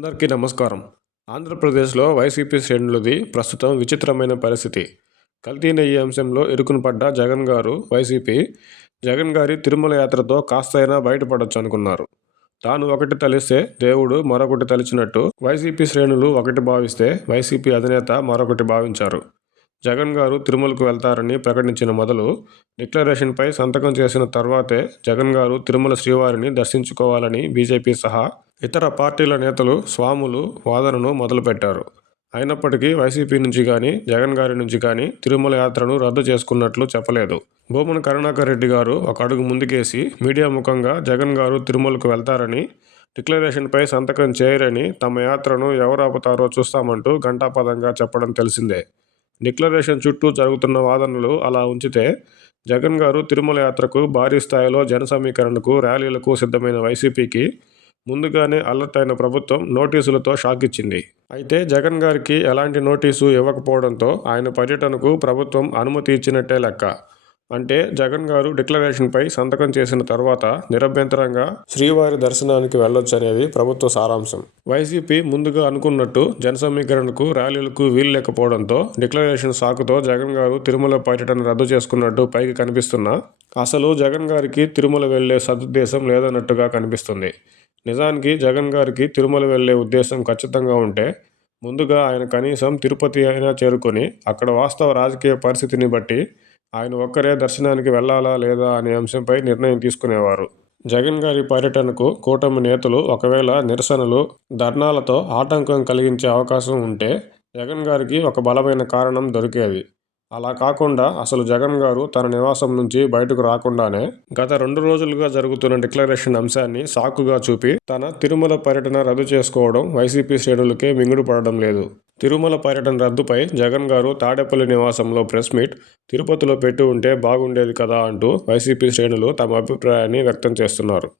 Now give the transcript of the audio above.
అందరికీ నమస్కారం. ఆంధ్రప్రదేశ్లో వైసీపీ శ్రేణులది ప్రస్తుతం విచిత్రమైన పరిస్థితి. కల్తీ నెయ్యి అంశంలో ఇరుకును పడ్డ జగన్ గారు వైసీపీ జగన్ గారి తిరుమల యాత్రతో కాస్తైనా బయటపడొచ్చు అనుకున్నారు. తాను ఒకటి తలిస్తే దేవుడు మరొకటి తలిచినట్టు వైసీపీ శ్రేణులు ఒకటి భావిస్తే వైసీపీ అధినేత మరొకటి భావించారు. జగన్ గారు తిరుమలకు వెళ్తారని ప్రకటించిన మొదలు డిక్లరేషన్పై సంతకం చేసిన తర్వాతే జగన్ గారు తిరుమల శ్రీవారిని దర్శించుకోవాలని బీజేపీ సహా ఇతర పార్టీల నేతలు స్వాములు వాదనను మొదలుపెట్టారు. అయినప్పటికీ వైసీపీ నుంచి కానీ జగన్ గారి నుంచి కానీ తిరుమల యాత్రను రద్దు చేసుకున్నట్లు చెప్పలేదు. భూమన కరుణాకర్ రెడ్డి గారు ఒక అడుగు ముందుకేసి మీడియా ముఖంగా జగన్ గారు తిరుమలకు వెళ్తారని డిక్లరేషన్పై సంతకం చేయరని తమ యాత్రను ఎవరు ఆపుతారో చూస్తామంటూ ఘంటాపదంగా చెప్పడం తెలిసిందే. డిక్లరేషన్ చుట్టూ జరుగుతున్న వాదనలు అలా ఉంచితే జగన్ గారు తిరుమల యాత్రకు భారీ స్థాయిలో జన సమీకరణకు ర్యాలీలకు సిద్ధమైన వైసీపీకి ముందుగానే అలర్ట్ అయిన ప్రభుత్వం నోటీసులతో షాక్ ఇచ్చింది అయితే జగన్ గారికి ఎలాంటి నోటీసు ఇవ్వకపోవడంతో ఆయన పర్యటనకు ప్రభుత్వం అనుమతి ఇచ్చినట్టే లెక్క. అంటే జగన్ గారు డిక్లరేషన్పై సంతకం చేసిన తర్వాత నిరభ్యంతరంగా శ్రీవారి దర్శనానికి వెళ్ళొచ్చనేది ప్రభుత్వ సారాంశం. వైసీపీ ముందుగా అనుకున్నట్టు జన సమీకరణకు ర్యాలీలకు వీలు లేకపోవడంతో డిక్లరేషన్ సాకుతో జగన్ గారు తిరుమల పర్యటన రద్దు చేసుకున్నట్టు పైకి కనిపిస్తున్నా అసలు జగన్ గారికి తిరుమల వెళ్ళే సదుద్దేశం లేదన్నట్టుగా కనిపిస్తుంది. నిజానికి జగన్ గారికి తిరుమల వెళ్ళే ఉద్దేశం ఖచ్చితంగా ఉంటే ముందుగా ఆయన కనీసం తిరుపతి అయినా చేరుకొని అక్కడ వాస్తవ రాజకీయ పరిస్థితిని బట్టి ఆయన ఒక్కరే దర్శనానికి వెళ్ళాలా లేదా అనే అంశంపై నిర్ణయం తీసుకునేవారు. జగన్ గారి పర్యటనకు కూటమి నేతలు ఒకవేళ నిరసనలు ధర్నాలతో ఆటంకం కలిగించే అవకాశం ఉంటే జగన్ గారికి ఒక బలమైన కారణం దొరికేది. అలా కాకుండా అసలు జగన్ గారు తన నివాసం నుంచి బయటకు రాకుండానే గత రెండు రోజులుగా జరుగుతున్న డిక్లరేషన్ అంశాన్ని సాకుగా చూపి తన తిరుమల పర్యటన రద్దు చేసుకోవడం వైసీపీ శ్రేణులకే మింగుడు పడడం లేదు. తిరుమల పర్యటన రద్దుపై జగన్ గారు తాడేపల్లి నివాసంలో ప్రెస్ మీట్ తిరుపతిలో పెట్టి ఉంటే బాగుండేది కదా అంటూ వైసీపీ శ్రేణులు తమ అభిప్రాయాన్ని వ్యక్తం చేస్తున్నారు.